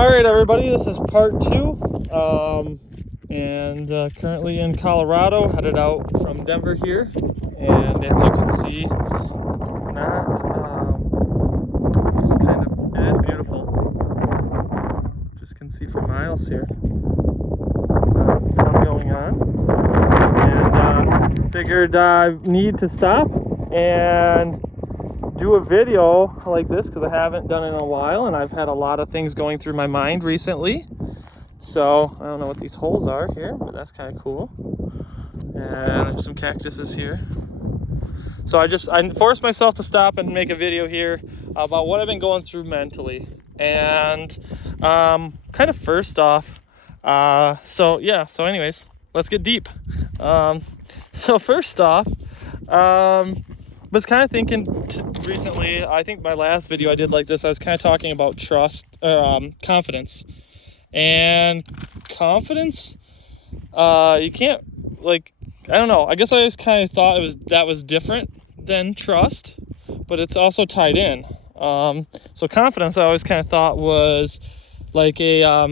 All right, everybody, this is part two, and currently in Colorado, headed out from Denver here, and as you can see, it is beautiful. Just can see for miles here. Ton going on, and figured I need to stop and do a video like this because I haven't done it in a while, and I've had a lot of things going through my mind recently. So I don't know what these holes are here, but that's kind of cool. And there's some cactuses here. So I forced myself to stop and make a video here about what I've been going through mentally. And kind of first off, so anyways, let's get deep. So first off, was kind of thinking recently, I think my last video I did like this, I was kind of talking about trust, confidence. And confidence, you can't, like, I don't know, I guess I always kind of thought that was different than trust, but it's also tied in. So confidence I always kind of thought was like a, I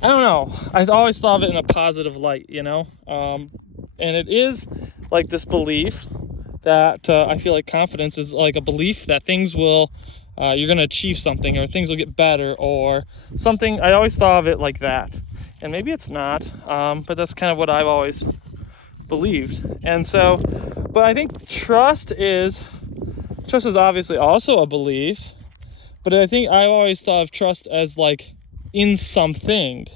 don't know, I always thought of it in a positive light, you know? And it is like this belief that I feel like confidence is like a belief that things will, you're going to achieve something, or things will get better, or something. I always thought of it like that. And maybe it's not, but that's kind of what I've always believed. And so, but I think trust is obviously also a belief, but I think I've always thought of trust as like in something.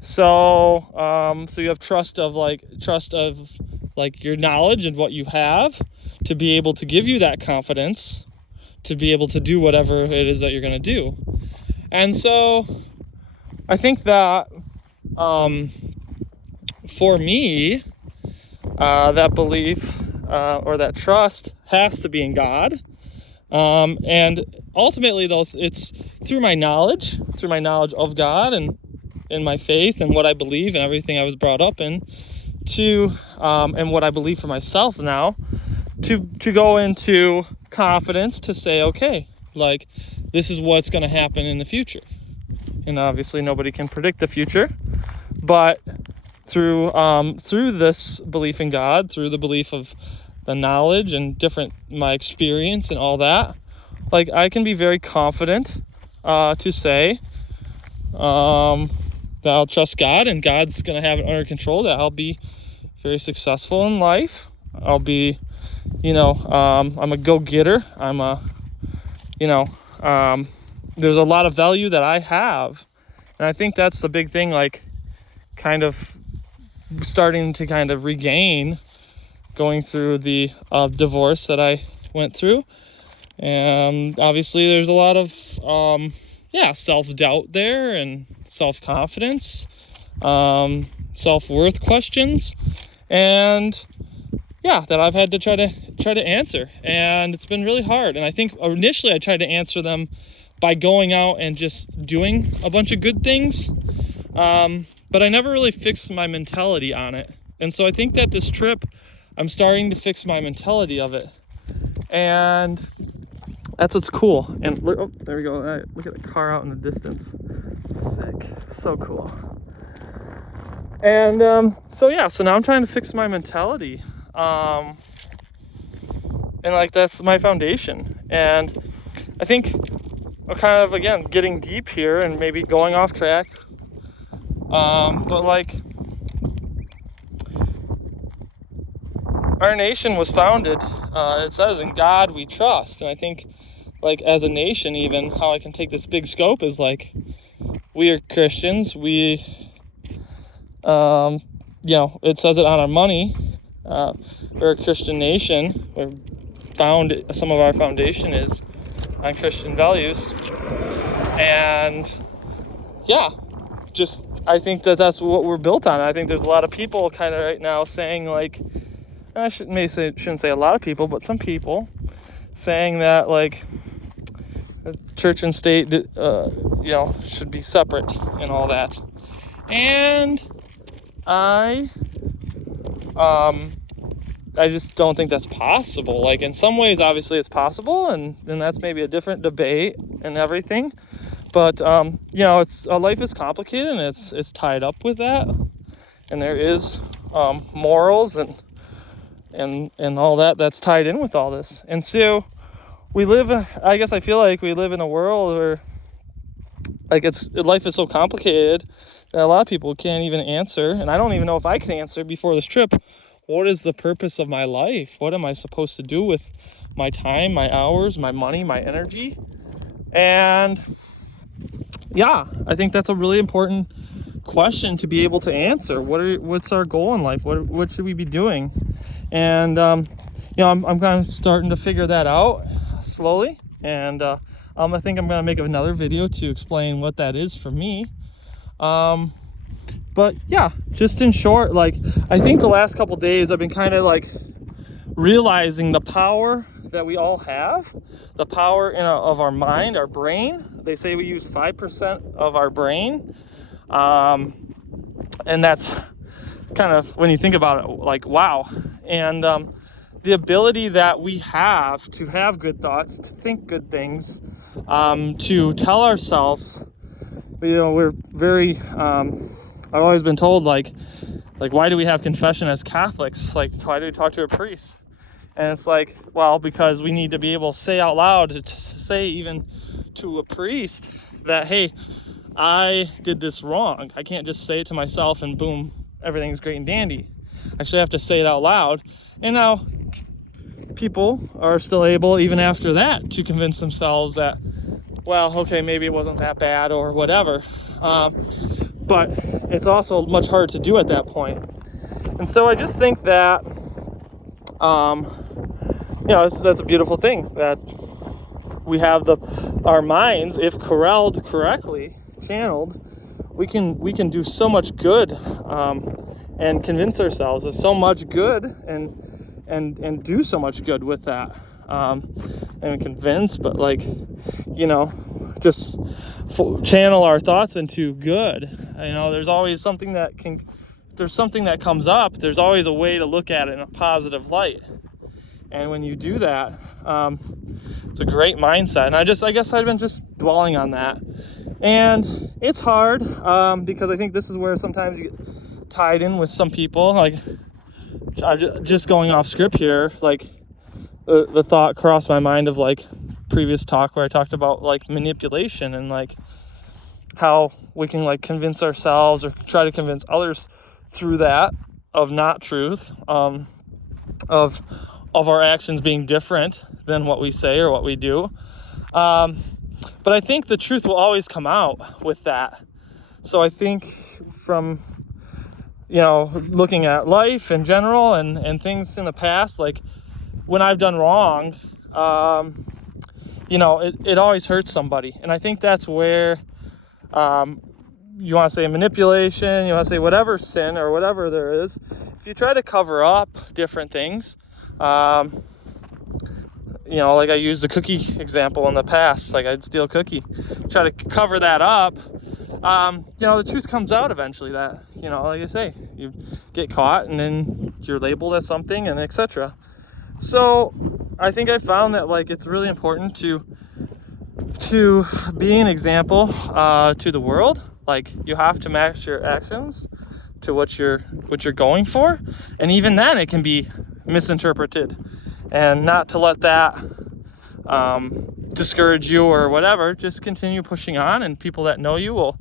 So, so you have trust of your knowledge and what you have to be able to give you that confidence to be able to do whatever it is that you're going to do. And so I think that for me, that belief or that trust has to be in God. And ultimately, though, it's through my knowledge of God and in my faith and what I believe and everything I was brought up in, and what I believe for myself now, to go into confidence to say, okay, like, this is what's going to happen in the future. And obviously nobody can predict the future, but through this belief in God, through the belief of the knowledge and my experience and all that, like, I can be very confident to say that I'll trust God, and God's going to have it under control, that I'll be very successful in life. I'll be, I'm a go-getter. There's a lot of value that I have. And I think that's the big thing, like, kind of starting to kind of regain going through the divorce that I went through. And obviously there's a lot of, self-doubt there, and self-confidence, self-worth questions. And that I've had to try to answer, and it's been really hard. And I think initially I tried to answer them by going out and just doing a bunch of good things, but I never really fixed my mentality on it. And so I think that this trip, I'm starting to fix my mentality of it, and that's what's cool. And look, oh, there we go. Look at the car out in the distance. Sick, so cool. And so now I'm trying to fix my mentality. And like, that's my foundation. And I think I'm kind of, again, getting deep here and maybe going off track. But like, our nation was founded, it says, in God we trust. And I think, like, as a nation, even how I can take this big scope is like, we are Christians. We, it says it on our money. We're a Christian nation. Some of our foundation is on Christian values. And I think that's what we're built on. I think there's a lot of people kind of right now saying, like, I shouldn't say a lot of people, but some people saying that, like, church and state, should be separate and all that. And I just don't think that's possible. Like, in some ways, obviously it's possible, and that's maybe a different debate and everything. But you know, it's life is complicated, and it's tied up with that, and there is morals and all that's tied in with all this. And so we live, I guess I feel like we live in a world where like life is so complicated that a lot of people can't even answer, and I don't even know if I can answer before this trip, what is the purpose of my life? What am I supposed to do with my time, my hours, my money, my energy? And yeah, I think that's a really important question to be able to answer. What's our goal in life? What should we be doing? And you know, I'm kind of starting to figure that out slowly, and I think I'm gonna make another video to explain what that is for me. But yeah, just in short, like, I think the last couple days I've been kind of like realizing the power that we all have, the power of our mind, our brain. They say we use 5% of our brain, and that's kind of, when you think about it, like, wow. And the ability that we have to have good thoughts, to think good things, to tell ourselves, you know, we're very I've always been told, like why do we have confession as Catholics? Like, why do we talk to a priest? And it's like, well, because we need to be able to say out loud, to say even to a priest that, hey, I did this wrong. I can't just say it to myself and boom, everything's great and dandy. I actually have to say it out loud. And now people are still able, even after that, to convince themselves that, well, okay, maybe it wasn't that bad or whatever. But it's also much harder to do at that point. And so I just think that, you know, that's a beautiful thing, that we have our minds, if corralled correctly, channeled, we can do so much good, and convince ourselves of so much good, and do so much good with that, and convince, but like, you know, just channel our thoughts into good. You know, there's always something that comes up, there's always a way to look at it in a positive light. And when you do that, it's a great mindset. And I guess I've been just dwelling on that. And it's hard, because I think this is where sometimes you get tied in with some people. Like, I'm just going off script here, like the thought crossed my mind of like previous talk where I talked about like manipulation, and like how we can like convince ourselves or try to convince others through that of not truth, of our actions being different than what we say or what we do. But I think the truth will always come out with that. So I think from, you know, looking at life in general and things in the past, like when I've done wrong, you know, it always hurts somebody. And I think that's where, you want to say manipulation, you want to say whatever sin or whatever there is, if you try to cover up different things, you know, like I used the cookie example in the past, like I'd steal a cookie, try to cover that up, you know, the truth comes out eventually, that, you know, like I say, you get caught and then you're labeled as something, and etc. So I think I found that like it's really important to be an example to the world. Like, you have to match your actions to what you're going for, and even then it can be misinterpreted, and not to let that discourage you or whatever. Just continue pushing on, and people that know you will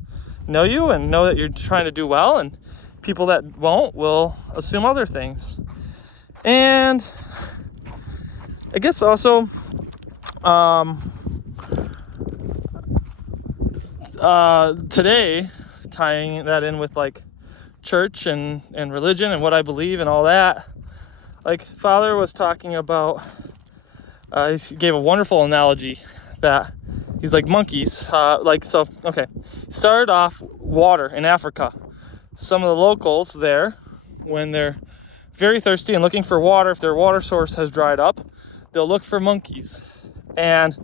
know you and know that you're trying to do well, and people that won't will assume other things. And I guess also today, tying that in with like church and religion and what I believe and all that, like Father was talking about, he gave a wonderful analogy that he's like monkeys, like, so, okay, started off water in Africa. Some of the locals there, when they're very thirsty and looking for water, if their water source has dried up, they'll look for monkeys. And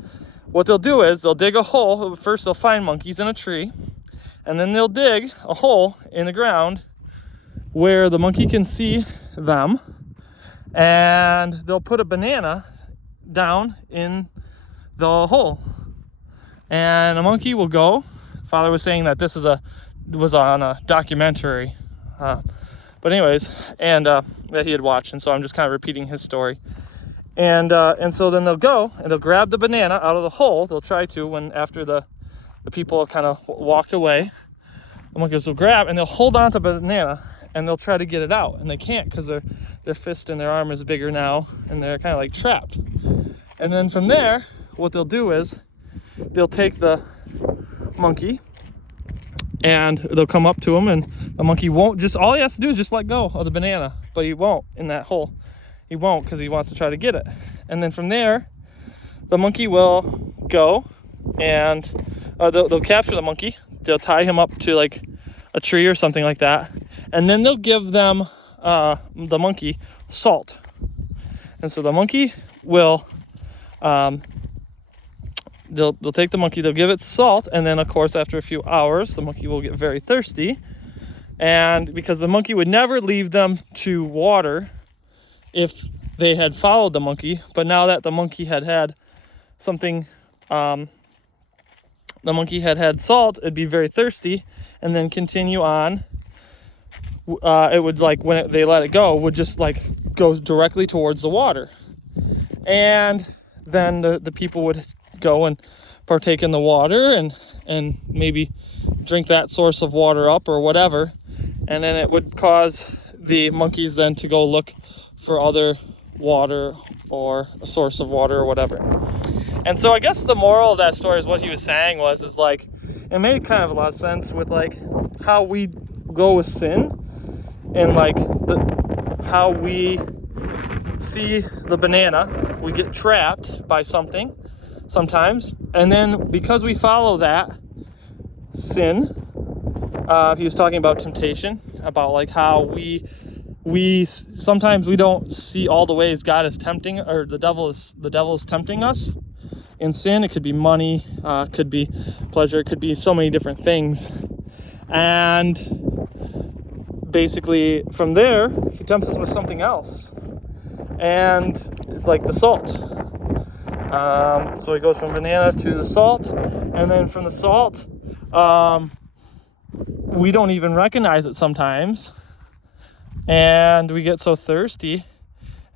what they'll do is they'll dig a hole. First they'll find monkeys in a tree, and then they'll dig a hole in the ground where the monkey can see them, and they'll put a banana down in the hole. and a monkey will go. Father was saying that this was on a documentary, but anyways, and that he had watched, and so I'm just kind of repeating his story. And so then they'll go and they'll grab the banana out of the hole. They'll try to, when after the people have kind of walked away, the monkeys will grab and they'll hold on to the banana and they'll try to get it out, and they can't because their fist and their arm is bigger now, and they're kind of like trapped. And then from there, what they'll do is they'll take the monkey and they'll come up to him, and the monkey won't, just all he has to do is just let go of the banana, but he won't in that hole. He won't, because he wants to try to get it. And then from there, the monkey will go and they'll capture the monkey. They'll tie him up to like a tree or something like that, and then they'll give them the monkey salt. And so the monkey will they'll take the monkey, they'll give it salt, and then of course after a few hours the monkey will get very thirsty, and because the monkey would never leave them to water if they had followed the monkey, but now that the monkey had something, the monkey had salt, it'd be very thirsty and then continue on. It would, like, when they let it go, would just like go directly towards the water, and then the people would go and partake in the water and maybe drink that source of water up or whatever, and then it would cause the monkeys then to go look for other water or a source of water or whatever. And so I guess the moral of that story is what he was saying is like, it made kind of a lot of sense with like how we go with sin, and like how we see the banana, we get trapped by something sometimes, and then because we follow that sin, he was talking about temptation, about like how we sometimes we don't see all the ways God is tempting, or the devil is tempting us in sin. It could be money, could be pleasure, it could be so many different things. And basically from there, he tempts us with something else, and it's like the salt. So he goes from banana to the salt, and then from the salt, we don't even recognize it sometimes, and we get so thirsty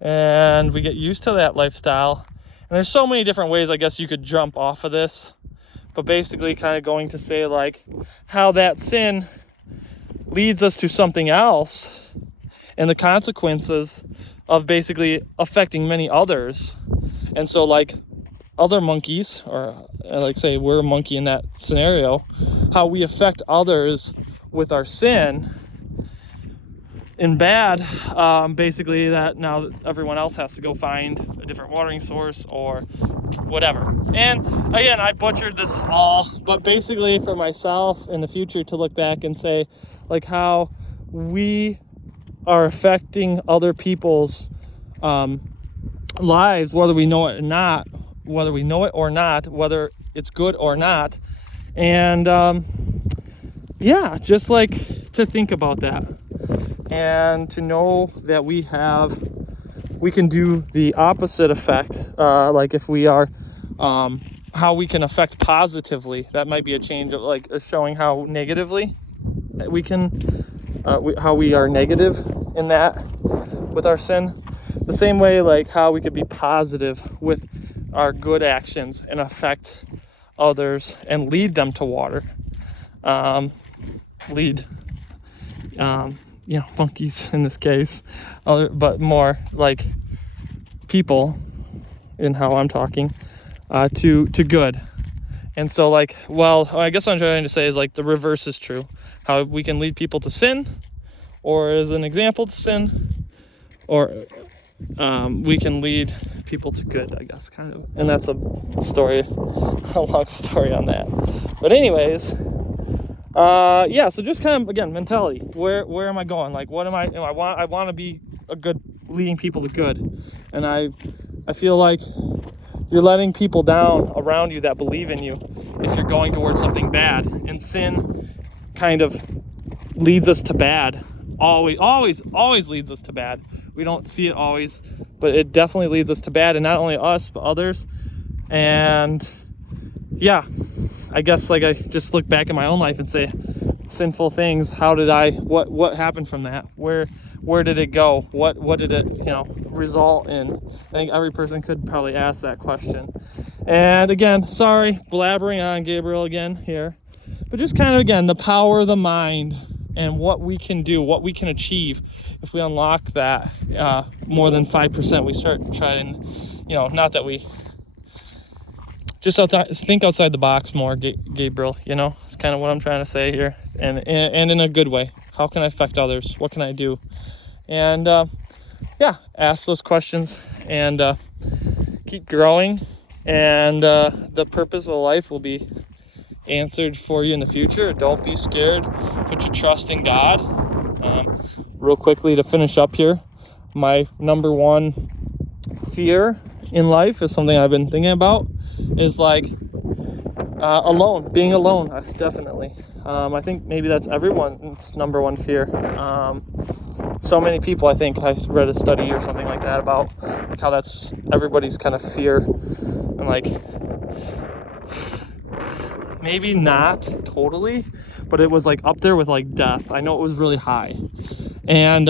and we get used to that lifestyle. And there's so many different ways I guess you could jump off of this, but basically kind of going to say like how that sin leads us to something else, and the consequences of basically affecting many others. And so like other monkeys, or like say we're a monkey in that scenario, how we affect others with our sin in bad, basically that now everyone else has to go find a different watering source or whatever. And again, I butchered this all, but basically for myself in the future to look back and say like how we are affecting other people's lives, whether we know it or not, whether it's good or not. And yeah, just like to think about that, and to know that we can do the opposite effect, like if we are how we can affect positively. That might be a change of like showing how negatively we can how we are negative in that with our sin, the same way like how we could be positive with our good actions and affect others and lead them to water, monkeys in this case, but more like people in how I'm talking, to good. And so like, well, I guess what I'm trying to say is like the reverse is true, how we can lead people to sin, or as an example to sin, or we can lead people to good, I guess, kind of. And that's a long story on that. But anyways, yeah, so just kind of, again, mentality. Where am I going? Like, what am I want to be a good, leading people to good. And I feel like you're letting people down around you that believe in you if you're going towards something bad. And sin kind of leads us to bad. Always leads us to bad. We don't see it always, but it definitely leads us to bad, and not only us, but others. And yeah, I guess like I just look back at my own life and say, sinful things, how did what happened from that? Where did it go? What did it, result in? I think every person could probably ask that question. And again, sorry, blabbering on, Gabriel, again here, but just kind of, again, the power of the mind and what we can do, what we can achieve if we unlock that more than 5%. We start trying, not that we just think outside the box more, Gabriel. It's kind of what I'm trying to say here, and in a good way. How can I affect others? What can I do? And ask those questions and keep growing, and the purpose of life will be answered for you in the future. Don't be scared. Put your trust in God. Real quickly to finish up here, my number one fear in life is something I've been thinking about, is like being alone. Definitely. I think maybe that's everyone's number one fear. So many people, I think I read a study or something like that about like how that's everybody's kind of fear, and like maybe not totally, but it was like up there with like death. I know it was really high. And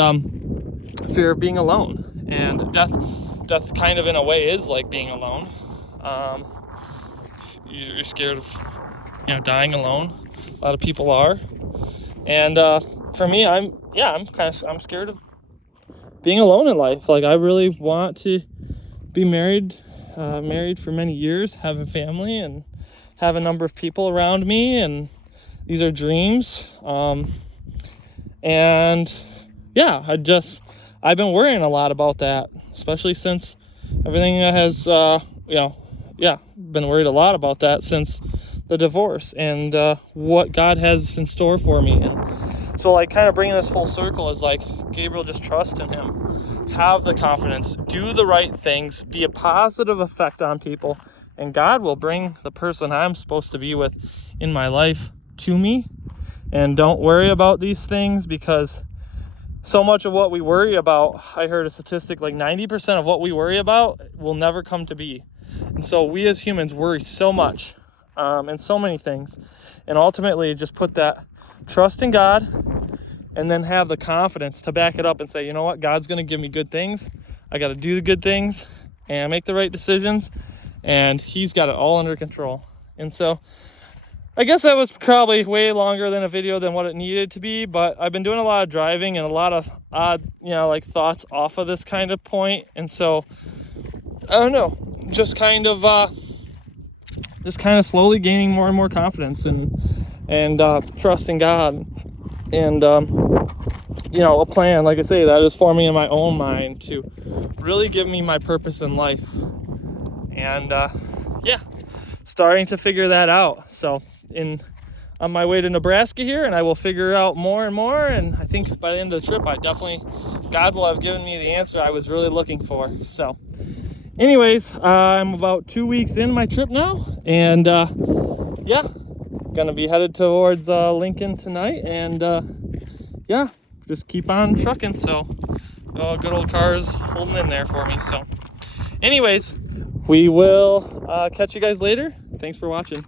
fear of being alone, and death kind of in a way is like being alone. You're scared of dying alone. A lot of people are. And for me, I'm scared of being alone in life. Like, I really want to be married for many years, have a family, and have a number of people around me, and these are dreams. And yeah, I've been worrying a lot about that, especially since everything has been worried a lot about that since the divorce, and what God has in store for me. And so, like, kind of bringing this full circle is like, Gabriel, just trust in him, have the confidence, do the right things, be a positive effect on people, and God will bring the person I'm supposed to be with in my life to me. And don't worry about these things, because so much of what we worry about, I heard a statistic, like 90% of what we worry about will never come to be. And so we as humans worry so much, and so many things, and ultimately just put that trust in God, and then have the confidence to back it up and say, you know what, God's going to give me good things. I got to do the good things and make the right decisions, and he's got it all under control. And so I guess that was probably way longer than a video than what it needed to be, but I've been doing a lot of driving and a lot of odd, like thoughts off of this kind of point. And so, I don't know, just kind of slowly gaining more and more confidence and trusting God, and a plan, like I say, that is forming in my own mind to really give me my purpose in life. And starting to figure that out. So on my way to Nebraska here, and I will figure out more and more, and I think by the end of the trip, God will have given me the answer I was really looking for. So anyways, I'm about 2 weeks in my trip now, and gonna be headed towards Lincoln tonight, and just keep on trucking. So good old car's holding in there for me. So anyways, we will catch you guys later. Thanks for watching.